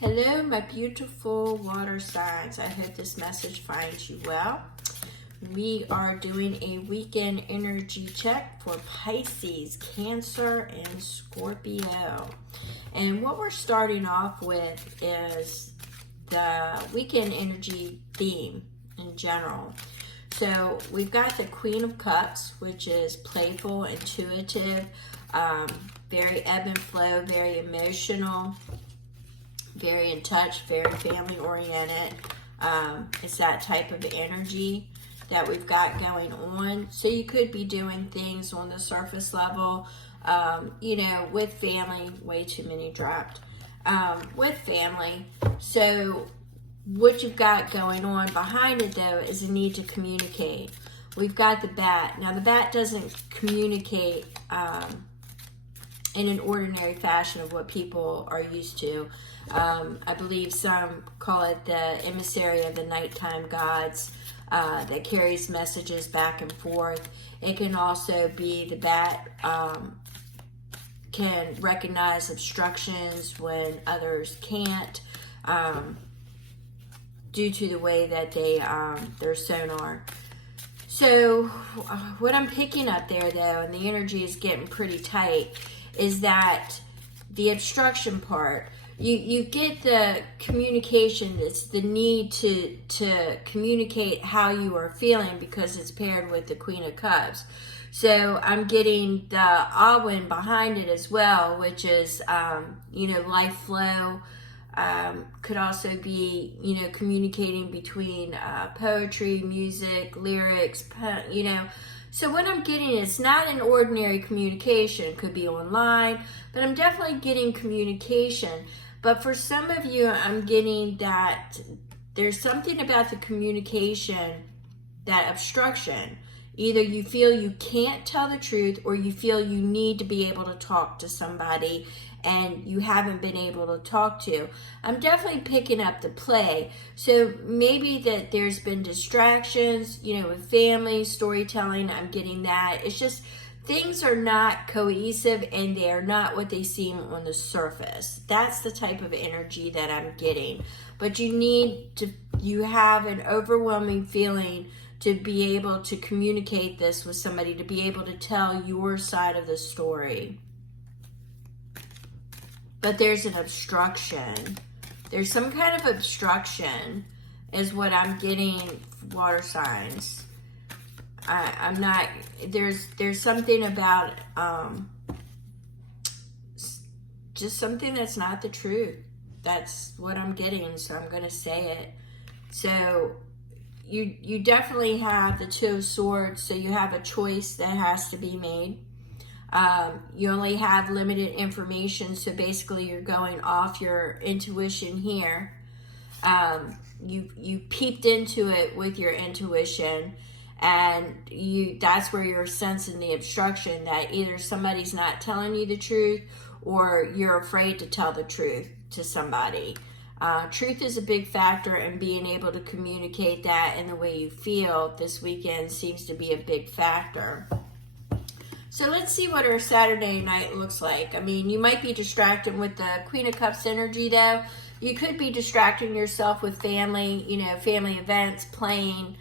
Hello, my beautiful water signs. I hope this message finds you well. We are doing a weekend energy check for Pisces, Cancer, and Scorpio. And what we're starting off with is the weekend energy theme in general. So we've got the Queen of Cups, which is playful, intuitive, very ebb and flow, very emotional, very in touch, very family oriented. It's that type of energy that we've got going on. So you could be doing things on the surface level, with family. Way too many dropped. With family. So what you've got going on behind it, though, is a need to communicate. We've got the bat. Now, the bat doesn't communicate in an ordinary fashion of what people are used to. I believe some call it the emissary of the nighttime gods that carries messages back and forth. It can also be the bat can recognize obstructions when others can't, due to the way that they their sonar. So what I'm picking up there, though, and the energy is getting pretty tight, is that the obstruction part, you get the communication. It's the need to communicate how you are feeling because it's paired with the Queen of Cups. So I'm getting the Awin behind it as well, which is life flow. Could also be communicating between poetry, music, lyrics, So what I'm getting is not an ordinary communication. Could be online, but I'm definitely getting communication. But for some of you, I'm getting that there's something about the communication, that obstruction. Either you feel you can't tell the truth, or you feel you need to be able to talk to somebody and you haven't been able to talk to. I'm definitely picking up the play. So maybe that there's been distractions, with family, storytelling. I'm getting that. It's just things are not cohesive and they are not what they seem on the surface. That's the type of energy that I'm getting. But you have an overwhelming feeling to be able to communicate this with somebody, to be able to tell your side of the story. But there's an obstruction. There's some kind of obstruction is what I'm getting, water signs. I'm not, there's something about just something that's not the truth. That's what I'm getting, so I'm going to say it. So you definitely have the Two of Swords, so you have a choice that has to be made. You only have limited information, so basically you're going off your intuition here. You peeped into it with your intuition, and that's where you're sensing the obstruction, that either somebody's not telling you the truth or you're afraid to tell the truth to somebody. Truth is a big factor, and being able to communicate that in the way you feel this weekend seems to be a big factor. So let's see what our Saturday night looks like. I mean, you might be distracted with the Queen of Cups energy, though. You could be distracting yourself with family, family events, playing,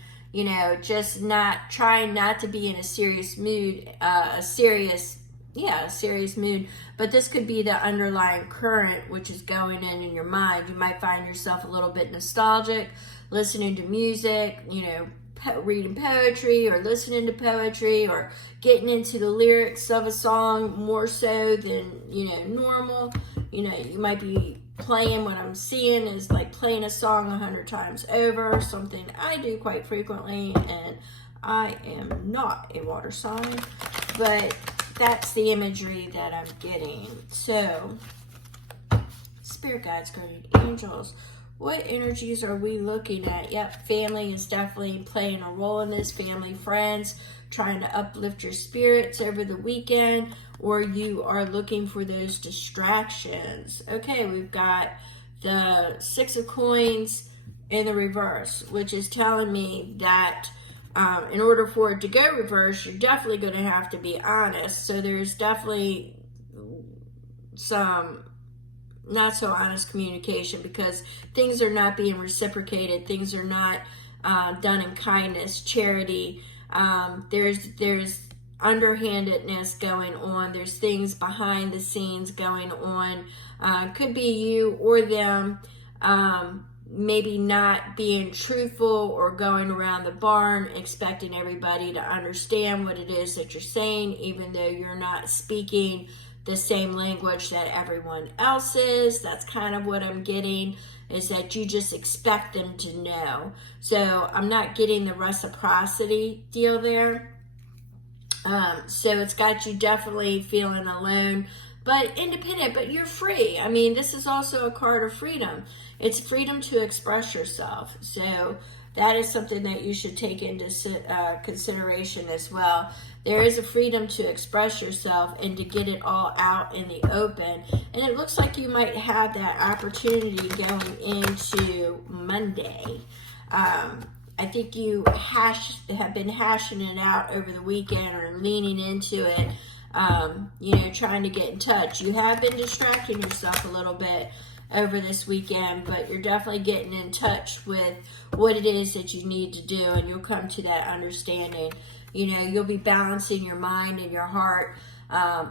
just trying not to be in a serious mood, a serious mood. But this could be the underlying current, which is going in your mind. You might find yourself a little bit nostalgic, listening to music, reading poetry or listening to poetry, or getting into the lyrics of a song more so than normal. You might be playing, what I'm seeing is like playing a song 100 times over, something I do quite frequently, and I am not a water sign, but that's the imagery that I'm getting. So spirit guides, guardian angels, what energies are we looking at? Yep, family is definitely playing a role in this. Family, friends, trying to uplift your spirits over the weekend, or you are looking for those distractions. Okay, we've got the Six of Coins in the reverse, which is telling me that in order for it to go reverse, you're definitely going to have to be honest. So there's definitely some not so honest communication, because things are not being reciprocated. Things are not done in kindness, charity. There's underhandedness going on. There's things behind the scenes going on. Could be you or them. Maybe not being truthful, or going around the barn expecting everybody to understand what it is that you're saying, even though you're not speaking the same language that everyone else is. That's kind of what I'm getting, is that you just expect them to know. So I'm not getting the reciprocity deal there. So it's got you definitely feeling alone, but independent, but you're free. I mean, this is also a card of freedom. It's freedom to express yourself. So that is something that you should take into consideration as well. There is a freedom to express yourself and to get it all out in the open. And it looks like you might have that opportunity going into Monday. I think you have been hashing it out over the weekend, or leaning into it, trying to get in touch. You have been distracting yourself a little bit over this weekend, but you're definitely getting in touch with what it is that you need to do, and you'll come to that understanding. You'll be balancing your mind and your heart,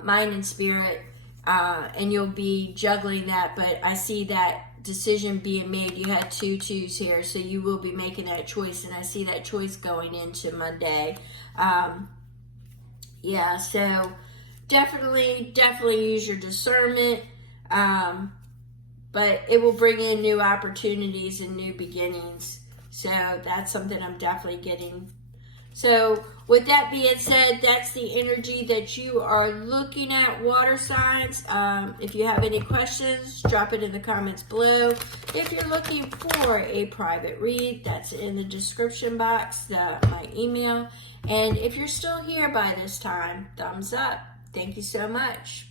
mind and spirit, and you'll be juggling that, but I see that decision being made. You had 2 2s here, so you will be making that choice, and I see that choice going into Monday. So definitely use your discernment, but it will bring in new opportunities and new beginnings. So that's something I'm definitely getting. So with that being said, that's the energy that you are looking at, water signs. If you have any questions, drop it in the comments below. If you're looking for a private read, that's in the description box, my email. And if you're still here by this time, thumbs up. Thank you so much.